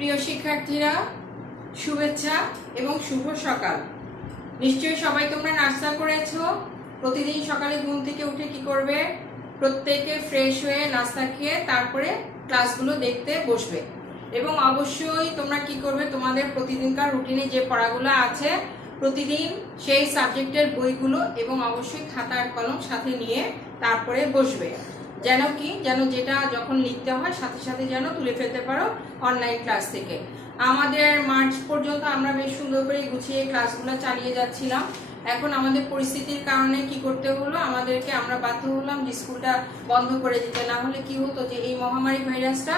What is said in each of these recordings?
প্রিয় শিক্ষার্থীরা, শুভেচ্ছা এবং শুভ সকাল। নিশ্চয়ই সবাই তোমরা নাস্তা করেছো। প্রতিদিন সকালে ঘুম থেকে উঠে কি করবে? প্রত্যেকে ফ্রেশ হয়ে নাস্তা খেয়ে তারপরে ক্লাসগুলো দেখতে বসবে। এবং অবশ্যই তোমরা কি করবে, তোমাদের প্রতিদিনকার রুটিনে যে পড়াগুলো আছে প্রতিদিন সেই সাবজেক্টের বইগুলো এবং অবশ্যই খাতা আর কলম সাথে নিয়ে তারপরে বসবে। যেন যেটা যখন লিখতে হয় সাথে সাথে যেন তুলে ফেলতে পারো অনলাইন ক্লাস থেকে। আমাদের মার্চ পর্যন্ত আমরা বেশ সুন্দর করে গুছিয়ে ক্লাসগুলো চালিয়ে যাচ্ছিলাম। এখন আমাদের পরিস্থিতির কারণে কি করতে হলো, আমরা বাধ্য হলাম যে স্কুলটা বন্ধ করে দিতে। না হলে কি হতো যে এই মহামারী ভাইরাসটা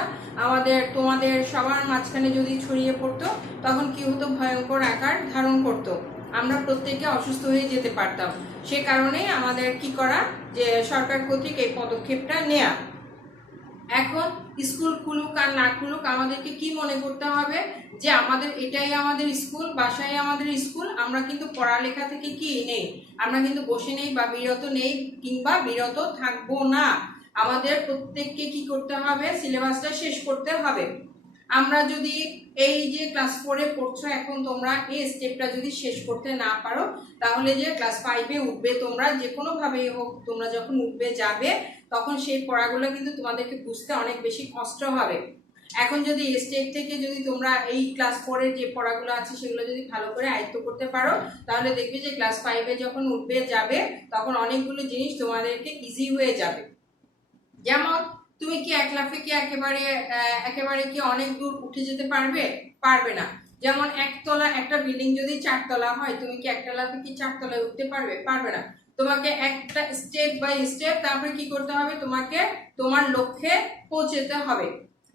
তোমাদের সবার মাঝখানে যদি ছড়িয়ে পড়তো তখন কি হতো, ভয়ঙ্কর আকার ধারণ করতো, আমরা প্রত্যেকে অসুস্থ হয়ে যেতে পারতাম। সে কারণে আমাদের কি করা, যে সরকার কর্তৃক এই পদক্ষেপটা নেয়া। এখন স্কুল খুলুক আর না খুলুক আমাদেরকে কি মনে করতে হবে যে এটাই আমাদের স্কুল, বাসায় আমাদের স্কুল। আমরা কিন্তু পড়ালেখা থেকে কি নেই, আমরা কিন্তু বসে নেই বা বিরত নেই কিংবা বিরত থাকবো না। আমাদের প্রত্যেককে কি করতে হবে, সিলেবাসটা শেষ করতে হবে। আমরা যদি এই যে ক্লাস 4-এ পড়ছো এখন তোমরা এই স্টেপটা যদি শেষ করতে না পারো তাহলে যে ক্লাস 5-এ উঠবে তোমরা, যে কোনো ভাবেই হোক তোমরা যখন উঠবে যাবে তখন সেই পড়াগুলো কিন্তু তোমাদেরকে বুঝতে অনেক বেশি কষ্ট হবে। এখন যদি স্টেপ থেকে যদি তোমরা এই ক্লাস 4-এর যে পড়াগুলো আছে সেগুলো যদি ভালো করে আয়ত্ত করতে পারো তাহলে দেখবে যে ক্লাস 5-এ যখন উঠবে যাবে তখন অনেকগুলো জিনিস তোমাদেরকে ইজি হয়ে যাবে। যেমন তুমি কি এক লাফে কি একেবারে কি অনেক দূর উঠে যেতে পারবে না। যেমন একতলা একটা বিল্ডিং যদি 4 তলা হয়, তুমি কি একটা লাফে কি 4 তলায় উঠতে পারবে না। তোমাকে একটা স্টেপ বাই স্টেপ তারপরে কি করতে হবে, তোমাকে তোমার লক্ষ্যে পৌঁছতে হবে।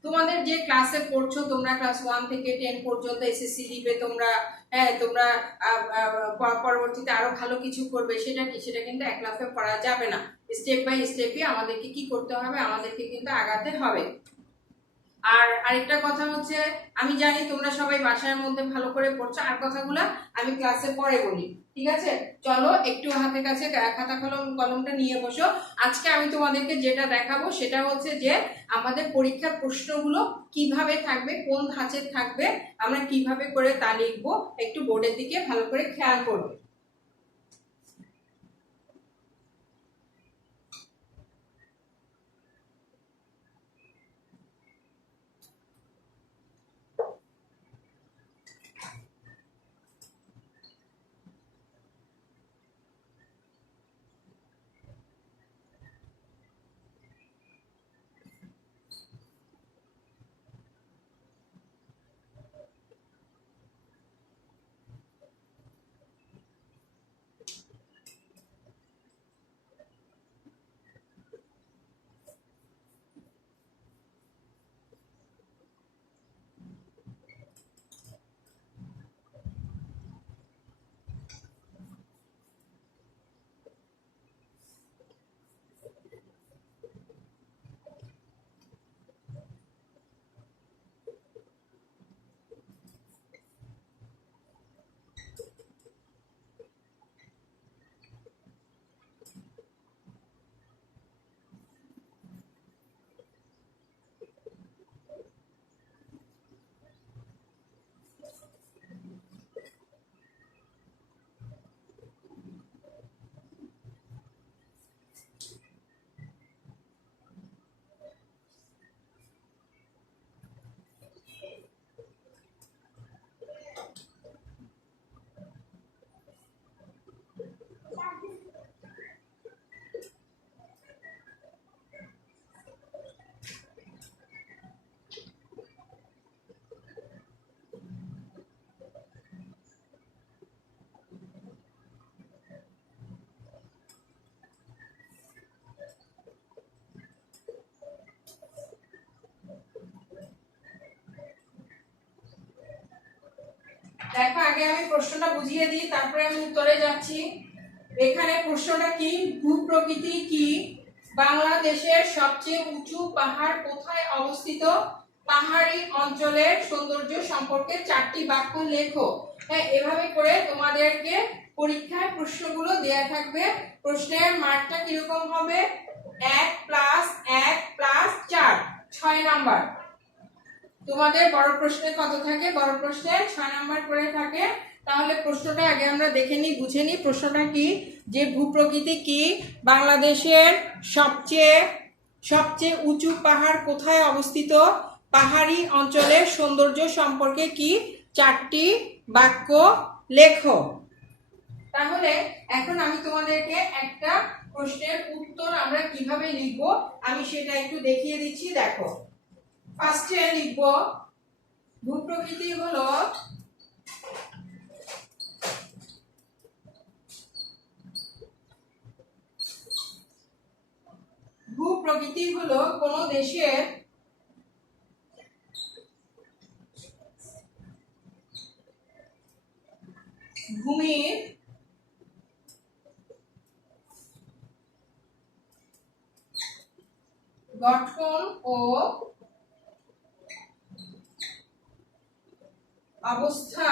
তোমাদের যে ক্লাসে পড়ছো তোমরা ক্লাস 1 থেকে 10 পর্যন্ত এসএসসি দিবে তোমরা, তোমরা পরবর্তীতে আরো ভালো কিছু করবে, সেটা কিন্তু এক লাফে পড়া যাবে না। স্টেপ বাই স্টেপে আমাদেরকে কি করতে হবে, আমাদেরকে কিন্তু আগাতে হবে। আর আরেকটা কথা হচ্ছে, আমি জানি তোমরা সবাই বাসার মধ্যে ভালো করে পড়ছো, আর কথাগুলো আমি ক্লাসে পরে বলি, ঠিক আছে? চলো একটু হাতের কাছে খাতা কলমটা নিয়ে বসো। আজকে আমি তোমাদেরকে যেটা দেখাবো সেটা হচ্ছে যে আমাদের পরীক্ষার প্রশ্নগুলো কিভাবে থাকবে, কোন ধাঁচের থাকবে, আমরা কিভাবে করে তা লিখবো, একটু বোর্ডের দিকে ভালো করে খেয়াল করবে। দেখো, আগে আমি প্রশ্নটা বুঝিয়ে দিই, তারপরে আমি উত্তরে যাচ্ছি। এখানে প্রশ্নটা কি, ভূপ্রকৃতি কি, বাংলাদেশের সবচেয়ে উঁচু পাহাড় কোথায় অবস্থিত, পাহাড়ি অঞ্চলের সৌন্দর্য সম্পর্কে 4টি বাক্য লেখো। হ্যাঁ, এভাবে করে তোমাদেরকে পরীক্ষায় প্রশ্নগুলো দেয়া থাকবে। প্রশ্নের মার্কটা কিরকম হবে, 1 + 1 + 4, 6 নাম্বার। তোমাদের বড় প্রশ্নে কত থাকে? বড় প্রশ্নে 6 নাম্বার করে থাকে। তাহলে প্রশ্নটা আগে আমরা দেখে নিই, বুঝে নিই প্রশ্নটা কি। যে ভূপ্রকৃতি কি? বাংলাদেশের সবচেয়ে উঁচু পাহাড় কোথায় অবস্থিত? পাহাড়ি অঞ্চলের সৌন্দর্য সম্পর্কে কি 4টি বাক্য লেখো। তাহলে এখন আমি তোমাদেরকে একটা প্রশ্নের উত্তর আমরা কিভাবে লিখব আমি সেটা একটু দেখিয়ে দিচ্ছি। দেখো, ফার্স্টে লিখব ভূপ্রকৃতি হলো কোন দেশের ভূমির গঠন ও অবস্থা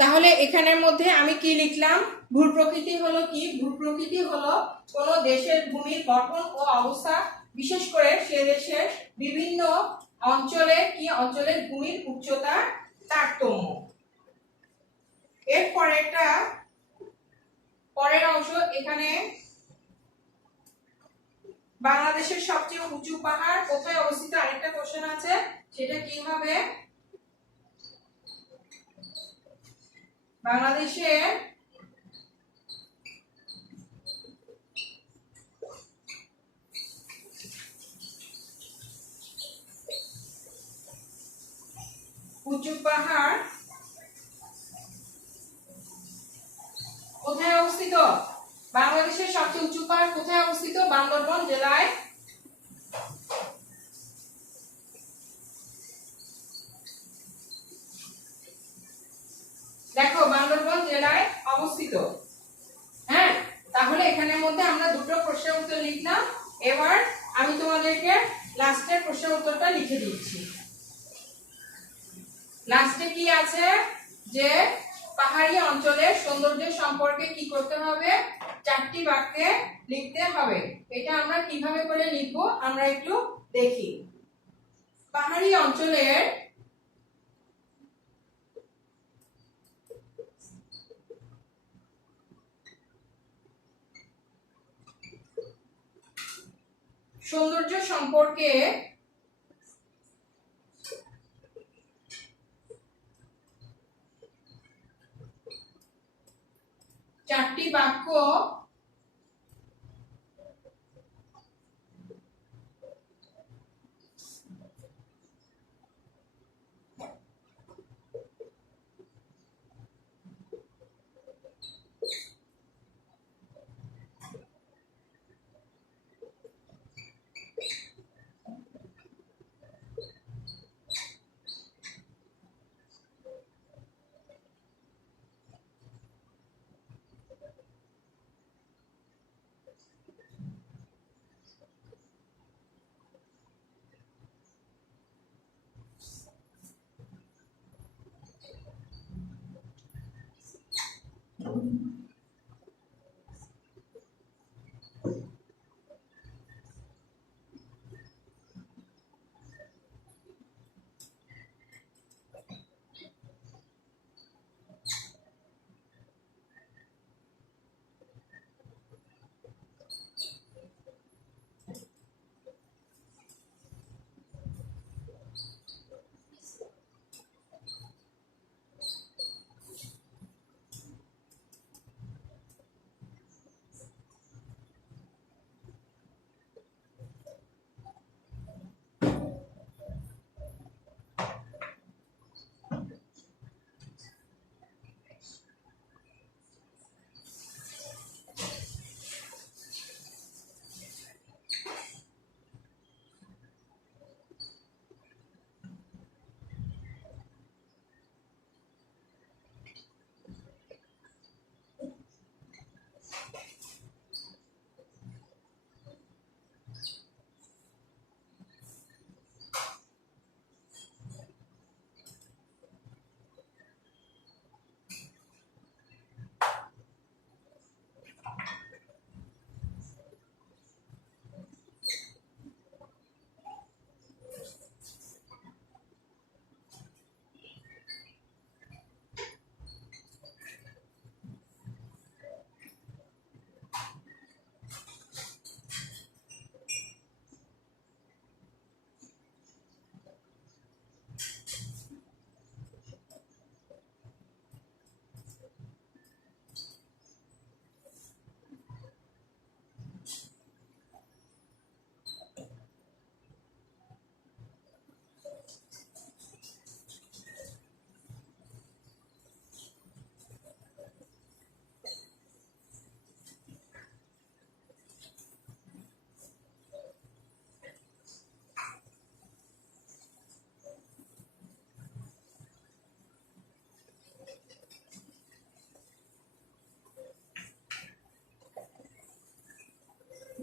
তাহলে এখানের মধ্যে আমি কি লিখলাম? ভূপ্রকৃতি হলো কি? ভূপ্রকৃতি হলো কোন দেশের ভূমির গঠন ও অবস্থা, বিশেষ করে সে দেশের বিভিন্ন অঞ্চলের ভূমির উচ্চতা তারতম্য। এর পরের অংশ এখানে বাংলাদেশের সবচেয়ে উঁচু পাহাড় কোথায় অবস্থিত আরেকটা কোশ্চেন আছে, সেটা কি হবে? বাংলাদেশের উঁচু পাহাড় কোথায় অবস্থিত? বাংলাদেশের সবচেয়ে উঁচু পাহাড় কোথায় অবস্থিত? বান্দরবান জেলায়। দেখো, বান্দরবান জেলায় অবস্থিত। হ্যাঁ, তাহলে এখানের মধ্যে আমরা দুটো প্রশ্নের উত্তর লিখলাম। এবার আমি তোমাদেরকে লাস্টের প্রশ্নের উত্তরটা লিখে দিচ্ছি। লাস্টে কি আছে? যে পাহাড়ি অঞ্চলের সৌন্দর্য সম্পর্কে কি করতে হবে? 4টি বাক্যে লিখতে হবে। এটা আমরা কিভাবে করে লিখবো আমরা একটু দেখি। পাহাড়ি অঞ্চলের সৌন্দর্য সম্পর্কে চারটি বাক্য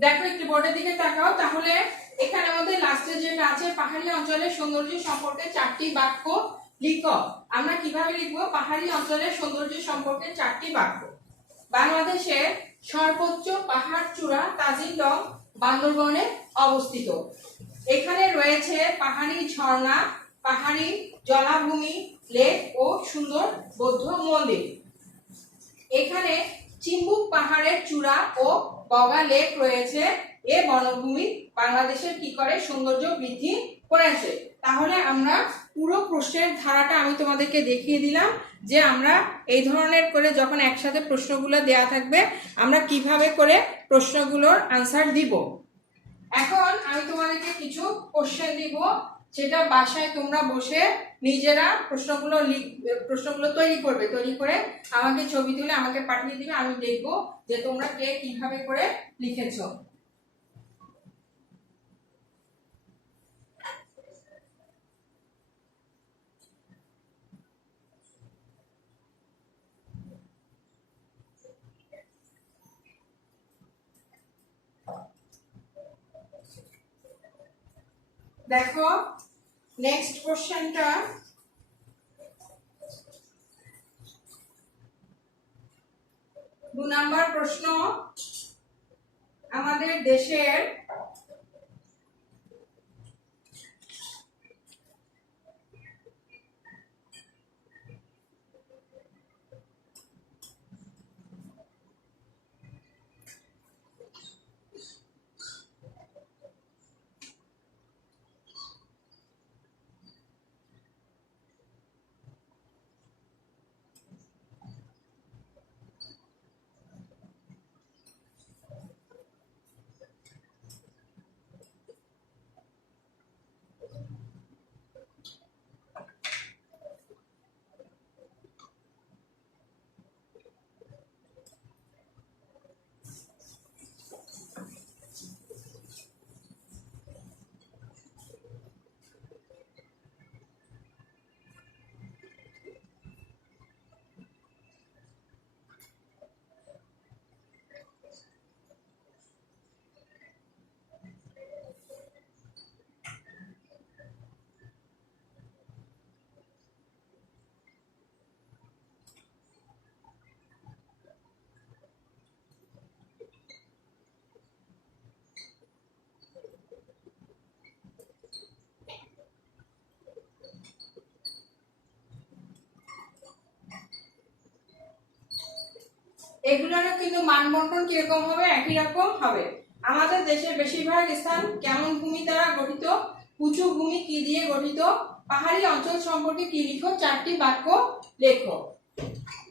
দেখো একটু বোর্ডের দিকে তাকাও, তাহলে এখানে আমাদের লাস্টে যেটা আছে পাহাড়ি অঞ্চলের সৌন্দর্য সম্পর্কে 4টি বাক্য লিখো। আমরা কিভাবে লিখবো? পাহাড়ি অঞ্চলের সৌন্দর্য সম্পর্কে 4টি বাক্য। বাংলাদেশের সর্বোচ্চ পাহাড় চূড়া তাজিংডং বান্দরবনে অবস্থিত। এখানে রয়েছে পাহাড়ি ঝর্ণা, পাহাড়ি জলাভূমি, লেক ও সুন্দর বৌদ্ধ মন্দির। এখানে চিম্বুক পাহাড়ের চূড়া ও বগা লেক রয়েছে। এ বনভূমি বাংলাদেশের কি করে? সৌন্দর্য বৃদ্ধি করেছে। তাহলে আমরা পুরো প্রশ্নের ধারাটা আমি তোমাদেরকে দেখিয়ে দিলাম যে আমরা এই ধরনের করে যখন একসাথে প্রশ্নগুলো দেয়া থাকবে আমরা কিভাবে করে প্রশ্নগুলোর আনসার দিব। এখন আমি তোমাদেরকে কিছু কোশ্চেন দিব, সেটা বাসায় তোমরা বসে নিজেরা প্রশ্নগুলো তৈরি করবে। তৈরি করে আমাকে ছবি তুলে আমাকে পাঠিয়ে দিবে, আমি দেখব যে তোমরা কে কিভাবে করে লিখেছো। দেখো নেক্সট কোশ্চেনটা, 2 নাম্বার প্রশ্ন। আমাদের দেশের এগুলোর কিন্তু মানবন্টন কিরকম হবে? একই রকম হবে। আমাদের দেশের বেশিরভাগ স্থান কেমন ভূমি দ্বারা গঠিত? উঁচু ভূমি কি দিয়ে গঠিত? পাহাড়ি অঞ্চল সম্পর্কে কি লিখো? 4টি বাক্য লেখো।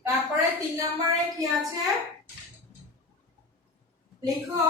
তারপরে 3 নম্বরে কি আছে লিখো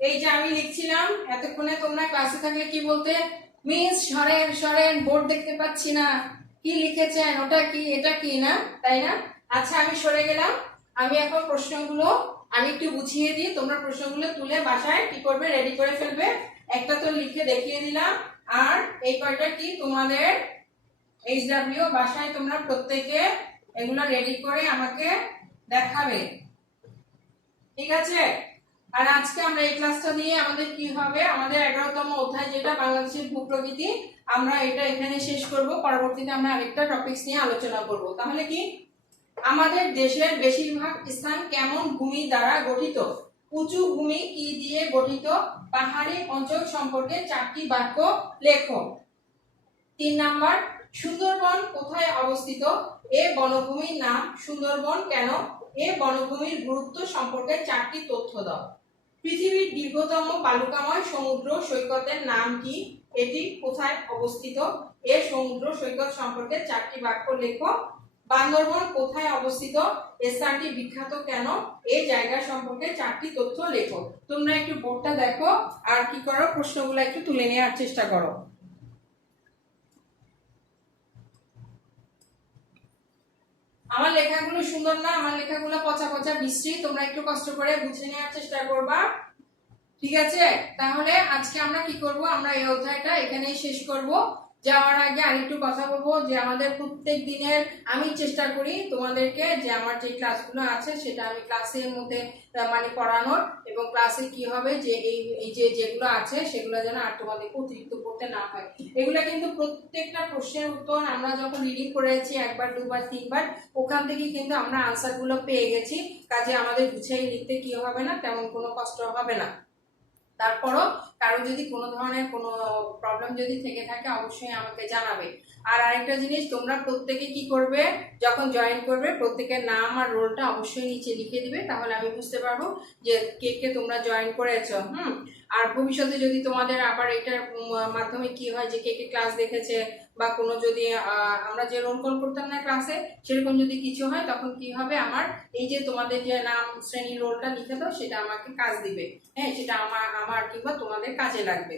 এই যে আমি লিখছিলাম, এতক্ষণে তোমরা ক্লাসে থাকলে কি বলতে, মিস সরেন সরেন, বোর্ড দেখতে পাচ্ছি না, কি লিখেছেন, ওটা কি, এটা কি, না তাই না? আচ্ছা আমি সরে গেলাম। আমি এখন প্রশ্নগুলো আমি একটু বুঝিয়ে দিই, তোমরা প্রশ্নগুলো তুলে বাসায় কি করবে, রেডি করে ফেলবে। একটা তো লিখে দেখিয়ে দিলাম, আর এই কয়টা কি তোমাদের HW, বাসায় তোমরা প্রত্যেকে এগুলো রেডি করে আমাকে দেখাবে, ঠিক আছে? আর আজকে আমরা এই ক্লাসটা দিয়ে আমাদের কি হবে, আমাদের 11তম অধ্যায় যেটা বাংলাদেশের ভূপ্রকৃতি, আমরা এটা এখানে শেষ করব। পরবর্তীতে আমরা আরেকটা টপিকস নিয়ে আলোচনা করব। তাহলে কি, আমাদের দেশের বেশিরভাগ স্থান কেমন ভূমি দ্বারা গঠিত? উঁচু ভূমি কি দিয়ে গঠিত? পাহাড়ি অঞ্চল সম্পর্কে 4টি বাক্য লেখো। 3 নাম্বার, সুন্দরবন কোথায় অবস্থিত? এ বনভূমির নাম সুন্দরবন কেন? এ বনভূমির গুরুত্ব সম্পর্কে 4টি তথ্য দাও। পৃথিবীর দীর্ঘতম বালুকাময় সমুদ্র সৈকতের নাম কি? এটি কোথায় অবস্থিত? এ সমুদ্র সৈকত সম্পর্কে 4টি বাক্য লেখো। বান্দরবন কোথায় অবস্থিত? স্থানটি বিখ্যাত কেন? এই জায়গা সম্পর্কে 4টি তথ্য লেখো। তোমরা একটু বোর্ডটা দেখো আর কি করো, প্রশ্নগুলো একটু তুলে নেওয়ার চেষ্টা করো। আমার লেখাগুলো সুন্দর না? আমার লেখাগুলো পচা পচা বিশ্রী, তোমরা একটু কষ্ট করে বুঝে নেওয়ার চেষ্টা করবা, ঠিক আছে? তাহলে আজকে আমরা কি করব, আমরা এই অধ্যায়টা এখানেই শেষ করব। যাওয়ার আগে আরেকটু কথা বলবো যে আমাদের প্রত্যেক দিনের আমি চেষ্টা করি তোমাদেরকে যে আমার যে ক্লাসগুলো আছে সেটা আমি ক্লাসের মধ্যে মানে পড়ানোর, এবং ক্লাসে কি হবে যে এই যে যেগুলো আছে সেগুলো যেন আর তোমাদেরকে অতিরিক্ত পড়তে না হয়। এগুলো কিন্তু প্রত্যেকটা প্রশ্নের উত্তর আমরা যখন রিডিং করেছি একবার, দুবার, তিনবার, ওখান থেকে কিন্তু আমরা আনসারগুলো পেয়ে গেছি। কাজে আমাদের গুছিয়ে লিখতে কি হবে না, তেমন কোনো কষ্ট হবে না। তারপরও কারো যদি কোনো ধরনের কোনো প্রবলেম যদি থেকে থাকে অবশ্যই আমাকে জানাবে। আর আরেকটা জিনিস, তোমরা প্রত্যেকে কি করবে, যখন জয়েন করবে প্রত্যেকের নাম আর রোলটা অবশ্যই নিচে লিখে দিবে, তাহলে আমি বুঝতে পারবো যে কে কে তোমরা জয়েন করেছো। আর ভবিষ্যতে যদি তোমাদের আবার এটার মাধ্যমে কি হয় যে কে কে ক্লাস দেখেছে, বা কোনো যদি আমরা যে রোল কল করতাম না ক্লাসে, সেরকম যদি কিছু হয় তখন কি হবে, আমার এই যে তোমাদের যে নাম শ্রেণী রোলটা লিখে দাও সেটা আমাকে কাজ দিবে, হ্যাঁ, সেটা আমার কিংবা তোমাদের কাজে লাগবে,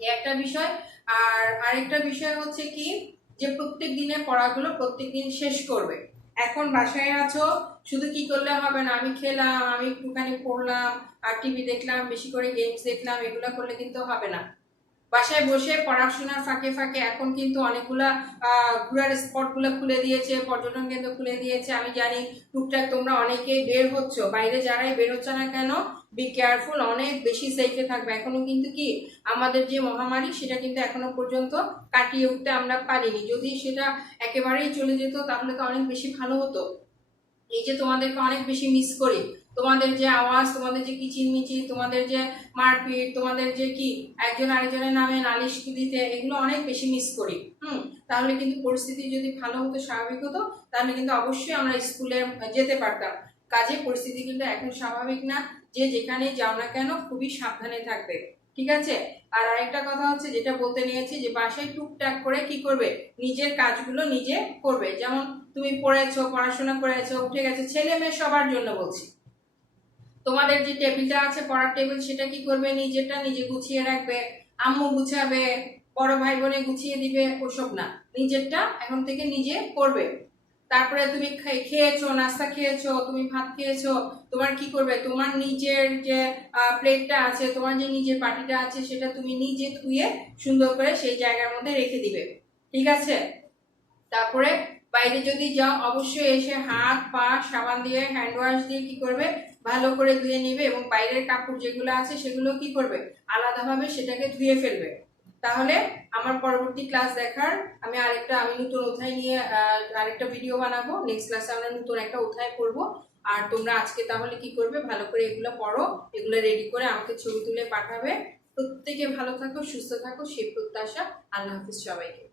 এই একটা বিষয়। আর আরেকটা বিষয় হচ্ছে কি, যে প্রত্যেক দিনের পড়াগুলো প্রত্যেক দিন শেষ করবে। এখন বাসায় আছো, শুধু কি করলে হবে না, আমি খেলাম, আমি একটুখানি পড়লাম আর টিভি দেখলাম, বেশি করে গেমস দেখলাম, এগুলো করলে কিন্তু হবে না। বাসায় বসে পড়াশোনার ফাঁকে ফাঁকে এখন কিন্তু অনেকগুলা ঘোরার স্পট গুলো খুলে দিয়েছে, পর্যটন কেন্দ্র খুলে দিয়েছে। আমি জানি টুকটাক তোমরা অনেকেই বের হচ্ছ, বাইরে যারাই বের হচ্ছে না কেন, বি কেয়ারফুল, অনেক বেশি সেফে থাকবে। এখনো কিন্তু কি, আমাদের যে মহামারী সেটা কিন্তু এখনো পর্যন্ত কাটিয়ে উঠতে আমরা পারিনি। যদি সেটা একেবারেই চলে যেত তাহলে তো অনেক বেশি ভালো হতো। এই যে তোমাদেরকে অনেক বেশি মিস করি, তোমাদের যে আওয়াজ, তোমাদের যে কিচিরমিচির, তোমাদের যে মারপিট, তোমাদের যে কি একজন আরেকজনের নামে নালিশ দিতে, এগুলো অনেক বেশি মিস করি। তাহলে কিন্তু পরিস্থিতি যদি ভালো হতো, স্বাভাবিক হতো, তাহলে কিন্তু অবশ্যই আমরা স্কুলে যেতে পারতাম। কাজে পরিস্থিতি কিন্তু এখন স্বাভাবিক না, যে যেখানে যাও না কেন খুবই সাবধানে থাকবে, ঠিক আছে? আর আরেকটা কথা হচ্ছে, যেটা বলতে নিয়েছি, যে বাসায় টুকটাক করে কি করবে, নিজের কাজগুলো নিজে করবে। যেমন তুমি পড়েছো, পড়াশোনা করেছো, উঠে গেছে, ছেলে মেয়ে সবার জন্য বলছি, তোমাদের যে টেবিলটা আছে পড়ার টেবিল, সেটা কি করবে, নিজেরটা নিজে গুছিয়ে রাখবে। আম্মু গুছাবে, বড় ভাই বোনে গুছিয়ে দিবে, ওসব না, নিজেরটা এখন থেকে নিজে করবে। তারপরে তুমি খেয়েছো, নাস্তা খেয়েছো, তুমি ভাত খেয়েছো, তোমার কি করবে, তোমার নিজের যে প্লেটটা আছে, তোমার যে নিজের বাটিটা আছে, সেটা তুমি নিজে ধুয়ে সুন্দর করে সেই জায়গার মধ্যে রেখে দিবে, ঠিক আছে? তারপরে বাইরে যদি যাও অবশ্যই এসে হাত পা সাবান দিয়ে, হ্যান্ড ওয়াশ দিয়ে কি করবে, ভালো করে ধুয়ে নিবে, এবং বাইরের কাপড় যেগুলো আছে সেগুলো কি করবে, আলাদাভাবে সেটাকে ধুয়ে ফেলবে। তাহলে আমার পরবর্তী ক্লাস দেখার আমি নতুন অধ্যায় নিয়ে আরেকটা ভিডিও বানাবো। নেক্সট ক্লাসে আমরা নতুন একটা অধ্যায় পড়বো। আর তোমরা আজকে তাহলে কি করবে, ভালো করে এগুলো পড়ো, এগুলো রেডি করে আমাকে ছবি তুলে পাঠাবে। প্রত্যেকে ভালো থাকো, সুস্থ থাকো, সেই প্রত্যাশা। আল্লাহ হাফিজ সবাইকে।